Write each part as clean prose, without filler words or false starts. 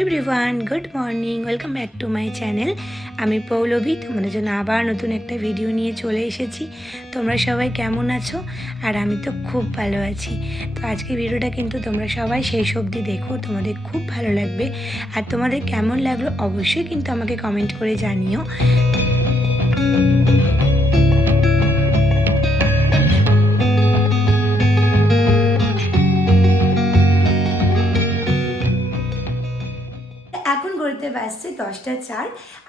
Everyone, good morning, welcome back to my channel. আমি পৌলভী, তোমাদের জন্য আবার নতুন একটা ভিডিও নিয়ে চলে এসেছি। তোমরা সবাই কেমন আছো? আর আমি তো খুব ভালো আছি। তো আজকে ভিডিওটা কিন্তু তোমরা সবাই শেষ অবধি দেখো, তোমাদের খুব ভালো লাগবে। আর তোমাদের কেমন লাগলো অবশ্যই কিন্তু আমাকে কমেন্ট করে জানিও। এখন ঘুরতে বাসছে 10টা 4।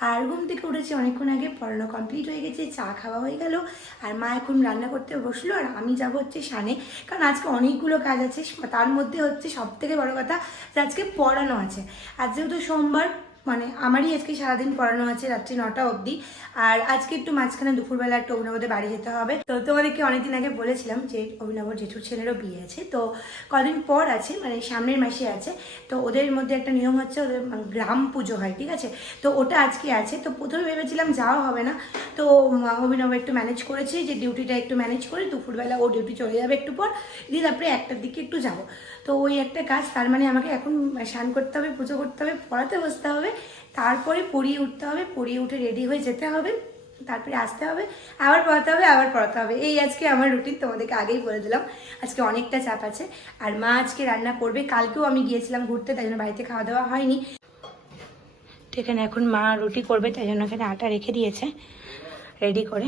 আর ঘুম থেকে উঠেছি অনেকক্ষণ আগে, পড়ানো কমপ্লিট হয়ে গেছে, চা খাওয়া হয়ে গেল। আর মা এখন রান্না করতে বসলো, আর আমি যাবো হচ্ছে সানে, কারণ আজকে অনেকগুলো কাজ আছে। তার মধ্যে হচ্ছে সবথেকে বড় কথা যে আজকে পড়ানো আছে। আজ যেহেতু সোমবার, মানে আমারই আজকে সারাদিন পড়ানো আছে রাত্রি 9টা অবধি। আর আজকে একটু মাঝখানে দুপুরবেলা একটু অভিনবদের বাড়ি যেতে হবে। তো তোমাদেরকে অনেকদিন আগে বলেছিলাম যে অভিনবর জেঠুর ছেলেরও বিয়ে আছে, তো কদিন পর আছে, মানে সামনের মাসে আছে। তো ওদের মধ্যে একটা নিয়ম হচ্ছে, ওদের গ্রাম পুজো হয়, ঠিক আছে? তো ওটা আজকে আছে। তো প্রথমে ভেবেছিলাম যাওয়া হবে না, তো অভিনব একটু ম্যানেজ করেছি যে ডিউটিটা একটু ম্যানেজ করে দুপুরবেলা ও ডিউটি চলে যাবে একটু পর, দিয়ে তারপরে 1টার দিকে একটু যাবো। তো ওই একটা কাজ, তার মানে আমাকে এখন স্নান করতে হবে, পুজো করতে হবে, পড়াতে বসতে হবে, তারপরে পড়িয়ে উঠতে হবে, পড়িয়ে উঠে রেডি হয়ে যেতে হবে, তারপরে আসতে হবে, আবার পড়াতে হবে, আবার পড়াতে হবে। এই আজকে আমার রুটিন, তোমাদেরকে আগেই বলে দিলাম। আজকে অনেকটা চাপ আছে। আর মা আজকে রান্না করবে। কালকেও আমি গিয়েছিলাম ঘুরতে, তাই জন্য বাড়িতে খাওয়া দাওয়া হয়নি। তো এখানে এখন মা রুটি করবে, তাই জন্য এখানে আটা রেখে দিয়েছে রেডি করে।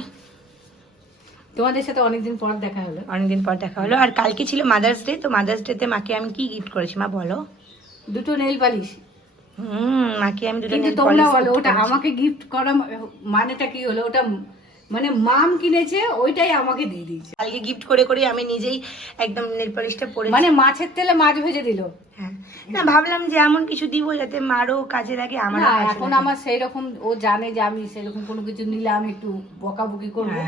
তোমাদের সাথে অনেকদিন পর দেখা হলো। আর কালকে ছিল মাদার্স ডে। তো মাদার্স ডেতে মাকে আমি কি গিফট করেছি মা বলো? দুটো নেল পালিশ। মাকে আমি দুটো কিন্তু নেল তোমরা পলিশ বলো ওটা আমাকে গিফট করা মানেটা কি হলো? ওটা মানে মাম কিনেছে, ওইটাই আমাকে দিয়ে দিয়েছে। কালকে গিফট করে করে আমি নিজেই একদম নেল পলিশটা পরে, মানে মাছের তেলে মাছ ভেজে দিল। হ্যাঁ, না ভাবলাম যে এমন কিছু দিব যাতে মারও কাজে লাগে, আমার এখন আমার সেই রকম, ও জানে যে আমি সেরকম কোনো কিছু নিলে আমি একটু বকাবকি করবো।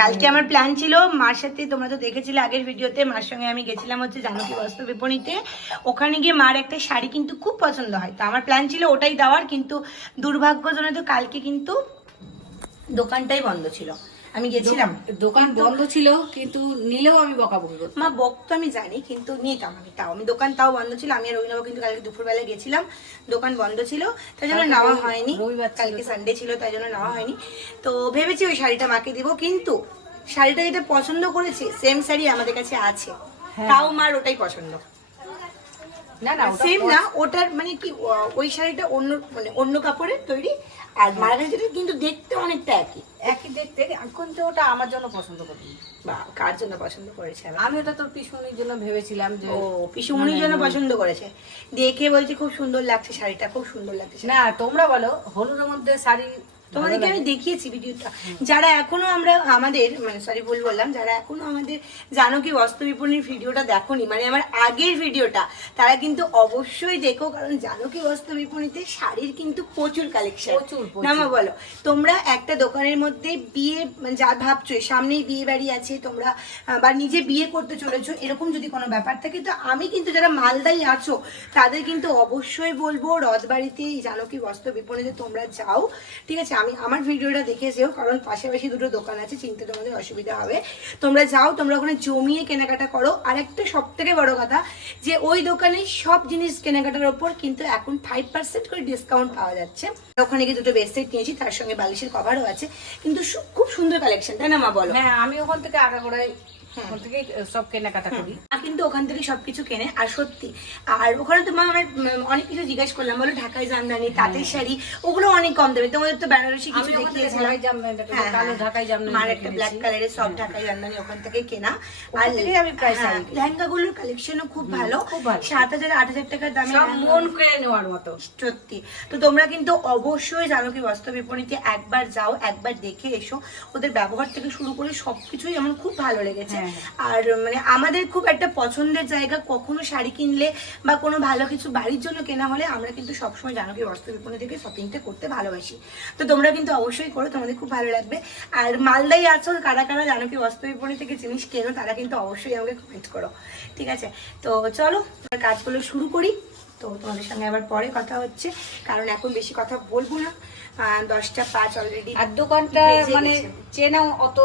কালকে আমার প্ল্যান ছিল মার সাথে, তোমরা তো দেখেছিলে আগের ভিডিওতে, মার সঙ্গে আমি গেছিলাম হচ্ছে জানকী বস্ত্র বিপণীতে। ওখানে গিয়ে মার একটা শাড়ি কিন্তু খুব পছন্দ হয়, তো আমার প্ল্যান ছিল ওটাই দেওয়ার। কিন্তু দুর্ভাগ্যজনক কালকে কিন্তু দোকানটাই বন্ধ ছিল। আমি গেছিলাম, দোকান বন্ধ ছিল, কিন্তু নিলেও আমি বকাবকি করতাম। মা বকতো আমি জানি, কিন্তু নিতাম আমি, তাও আমি দোকান তাও বন্ধ ছিল। আমি আর অভিনব কিন্তু কালকে দুপুরবেলা গেছিলাম, দোকান বন্ধ ছিল, তাই জন্য নেওয়া হয়নি। কালকে সানডে ছিল, তাই জন্য নেওয়া হয়নি। তো ভেবেছি ওই শাড়িটা মাকে দিব, কিন্তু শাড়িটা যেটা পছন্দ করেছি সেম শাড়ি আমাদের কাছে আছে, তাও মার ওটাই পছন্দ। না না সেম না, ওটার মানে কি, ওই শাড়িটা অন্য, মানে অন্য কাপড়ের তৈরি, আর মার কাছে কিন্তু দেখতে অনেকটা একই দেখতে, কিন্তু ওটা আমার জন্য পছন্দ করি। বা কার জন্য পছন্দ করেছে? আমি ওটা তোর পিসমনির জন্য ভেবেছিলাম যে, ও পিসুমনির জন্য পছন্দ করেছে, দেখে বলছে খুব সুন্দর লাগছে শাড়িটা, খুব সুন্দর লাগছে। না তোমরা বলো হলুদের মধ্যে শাড়ি, তোমাদেরকে আমি দেখিয়েছি ভিডিওটা। যারা এখনো আমরা আমাদের, মানে সরি ভুল বললাম, যারা এখনো আমাদের জানকী বস্ত্র বিপণীর ভিডিওটা দেখোনি, মানে আমার আগের ভিডিওটা, তারা কিন্তু অবশ্যই দেখো, কারণ জানকী বস্ত্র বিপণীতে শাড়ির কিন্তু প্রচুর কালেকশন। না মা বলো, তোমরা একটা দোকানের মধ্যে বিয়ে, মানে যা ভাবছো সামনেই বিয়ে বাড়ি আছে, তোমরা বা নিজে বিয়ে করতে চলেছো, এরকম যদি কোনো ব্যাপার থাকে, তো আমি কিন্তু যারা মালদায় আছো তাদের কিন্তু অবশ্যই বলবো রথবাড়িতে এই জানকী বস্ত্র বিপণীতে তোমরা যাও, ঠিক আছে? আমি আমার ভিডিওটা দেখে যেও, কারণ পাশাপাশি দুটো দোকান আছে, চিনতে তোমাদের অসুবিধা হবে। তোমরা যাও, তোমরা ওখানে জমিয়ে কেনাকাটা করো। আর একটা সব থেকে বড় কথা, যে ওই দোকানে সব জিনিস কেনাকাটার ওপর কিন্তু এখন 5% করে ডিসকাউন্ট পাওয়া যাচ্ছে। ওখানে গিয়ে দুটো বেডশিট নিয়েছি, তার সঙ্গে বালিশের কভারও আছে, কিন্তু খুব সুন্দর কালেকশন, তাই না মা বলো? হ্যাঁ, আমি ওখান থেকে আগাগোড়াই ওখান থেকে সব কেনাকাটা করি। কিন্তু ওখান থেকে সবকিছু কেনে, আর সত্যি। আর ওখানে তো মা আমার অনেক কিছু জিজ্ঞেস করলাম, বলো ঢাকাই জামদানি, তাঁতের শাড়ি, ওগুলো অনেক কম দামে। তোমাদের তো বেনারসি কিছু দেখিয়েছিলাম, মার একটা ব্ল্যাক কালারের সব ঢাকাই জামদানি ওখান থেকে কেনা। আর আমি প্রায় লেহেঙ্গা গুলোর কালেকশনও খুব ভালো, 7,000 8,000 টাকার দামে, মন করে নেওয়ার মতো সত্যি। তো তোমরা কিন্তু অবশ্যই জানকী বস্ত্র বিপণীতে একবার যাও, একবার দেখে এসো। ওদের ব্যবহার থেকে শুরু করে সবকিছুই আমার খুব ভালো লেগেছে। আর মানে আমাদের খুব একটা পছন্দের জায়গা, কখনো শাড়ি কিনলে বা কোনো ভালো কিছু বাড়ির জন্য কেনা হলে আমরা কিন্তু সবসময় জানকী বস্ত্র বিপণী থেকে শপিংটা করতে ভালোবাসি। তো তোমরা কিন্তু অবশ্যই করো, তোমাদের খুব ভালো লাগবে। আর মালদায় আছো, কারা কারা জানকী বস্ত্র বিপণী থেকে জিনিস কেনো, তারা কিন্তু অবশ্যই আমাকে কমেন্ট করো, ঠিক আছে? তো চলো কাজগুলো শুরু করি। তো তোমাদের সঙ্গে আবার পরে কথা হচ্ছে, কারণ এখন বেশি কথা বলবো না, 10টা 5 অলরেডি। আর দোকানটা মানে চেনা অত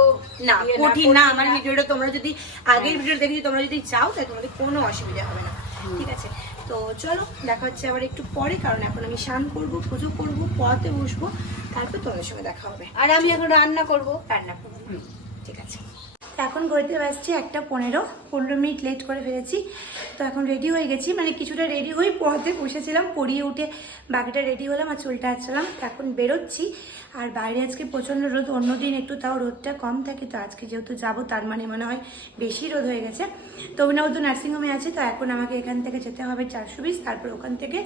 না কঠিন না। আমার ভিডিওটা তোমরা যদি আগের ভিডিও দেখে তোমরা যদি চাও, তাই তোমাদের কোনো অসুবিধা হবে না, ঠিক আছে? তো চলো দেখা হচ্ছে আবার একটু পরে, কারণ এখন আমি স্নান করবো, পুজো করবো, পড়াতে বসবো, তারপর তোমাদের সঙ্গে দেখা হবে। আর আমি এখন রান্না করবো। রান্না করবো, ঠিক আছে। এখন ঘড়িতে বাজছে 1:15 মিনিট লেট করে ফেলেছি। তো এখন রেডি হয়ে গেছি, মানে কিছুটা রেডি হয়ে পড়াতে বসেছিলাম, পড়িয়ে উঠে বাকিটা রেডি হলাম আর চুলটা আঁচলাম। এখন বেরোচ্ছি। আর বাইরে আজকে প্রচণ্ড রোদ, অন্যদিন একটু তাও রোদটা কম থাকে, তো আজকে যেহেতু যাবো তার মানে মনে হয় বেশি রোদ হয়ে গেছে। তো অভিনব তো নার্সিংহোমে আছে, তো এখন আমাকে এখান থেকে যেতে হবে 420, তারপর ওখান থেকে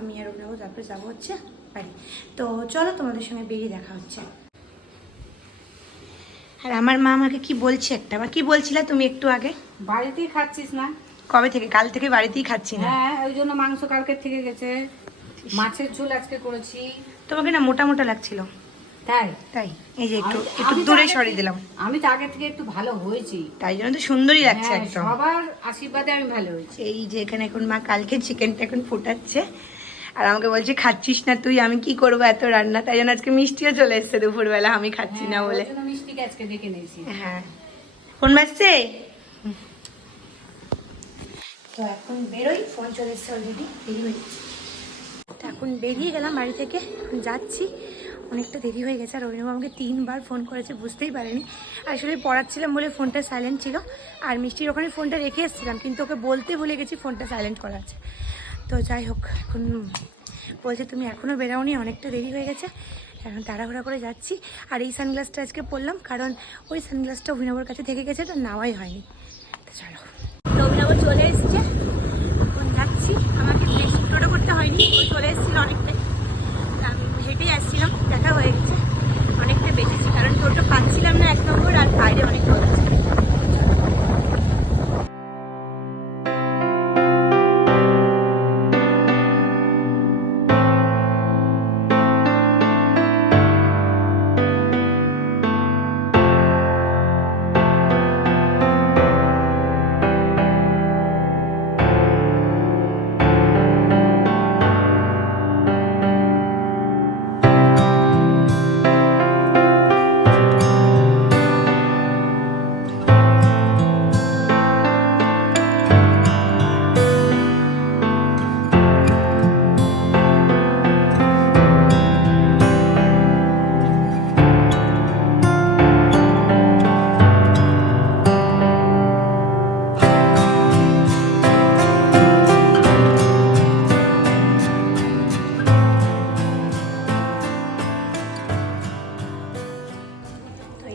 আমি আর অভিনব তারপরে যাবো হচ্ছে বাড়ি। তো চলো তোমাদের সঙ্গে বেরিয়ে দেখা হচ্ছে। আর আমার মা আমাকে কি বলছে একটা, কি বলছিলে তুমি একটু আগে? বাড়িতেই খাচ্ছিস না? কবে থেকে? কাল থেকে বাড়িতেই খাচ্ছি না। হ্যাঁ, ওই জন্য মাংস কালকের থেকে গেছে, মাছের ঝোল আজকে করেছি। তোমাকে না মোটা মোটা লাগছিল, তাই তাই এই যে একটু একটু আমি তো দূরে আগে সরিয়ে থেকে- দিলাম, আমি তো আগে থেকে একটু ভালো হয়েছি। তাই জন্য তো সুন্দরই লাগছে হ্যাঁ, একদম। সবার আশীর্বাদে আমি ভালো হয়েছি। এই যে এখানে এখন মা কালকে চিকেনটা এখন ফোটাচ্ছে, আর আমাকে বলছে খাচ্ছিস না তুই, আমি কি করবো এত রান্না, তাই জন্য আজকে মিষ্টিও চলে এসছে দুপুরবেলা, আমি খাচ্ছি না হ্যাঁ, বলে। ওর জন্য মিষ্টিকে আজকে ডেকে নিয়েছি। হ্যাঁ, ফোন বাজছে। তো এখন বেরোই, ফোন চলে এসছে অলরেডি, দেরি হয়ে গেছে। তো এখন বেরিয়ে গেলাম বাড়ি থেকে, এখন যাচ্ছি, অনেকটা দেরি হয়ে গেছে। আর অভিনব আমাকে 3বার ফোন করেছে, বুঝতেই পারিনি। আসলে পড়াচ্ছিলাম বলে ফোনটা সাইলেন্ট ছিল, আর মিষ্টির ওখানে ফোনটা রেখে এসেছিলাম, কিন্তু ওকে বলতে ভুলে গেছি ফোনটা সাইলেন্ট করা আছে। তো যাই হোক, এখন বলছে তুমি এখনও বেরাওনি, অনেকটা দেরি হয়ে গেছে, এখন তাড়াহুড়া করে যাচ্ছি। আর এই সানগ্লাসটা আজকে পরলাম, কারণ ওই সানগ্লাসটা অভিনবর কাছে থেকে গেছে, তো নেওয়াই হয়নি। তো চলো, তো অভিনব চলে এসছে, এখন যাচ্ছি। আমাকে বেশি টোটো করতে হয়নি, ওই চলে এসেছিল অনেকটাই, আমি হেঁটেই আসছিলাম, দেখা হয়ে গেছে, অনেকটা বেঁচেছি, কারণ টোটো পাচ্ছিলাম না 1 নম্বর, আর বাইরে অনেক রোদ আছে।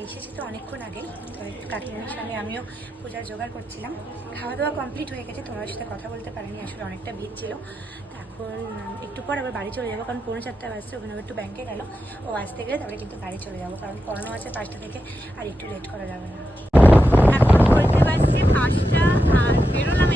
এসেছি তো অনেকক্ষণ আগে, তো একটু কাকিমার সঙ্গে আমিও পূজার জোগাড় করছিলাম। খাওয়া দাওয়া কমপ্লিট হয়ে গেছে, তোমার সাথে কথা বলতে পারিনি, আসলে অনেকটা ভিড় ছিল। তো এখন একটু পর আবার বাড়ি চলে যাবো, কারণ 4:45 বাজছে, ওখানে একটু ব্যাংকে গেল, ও আসতে গেলে তারপরে কিন্তু বাড়ি চলে যাবো, কারণ পড়ানো আছে 5টা থেকে, আর একটু লেট করা যাবে না। এখন বলতে পারছি 5টা, আর বেরোলাম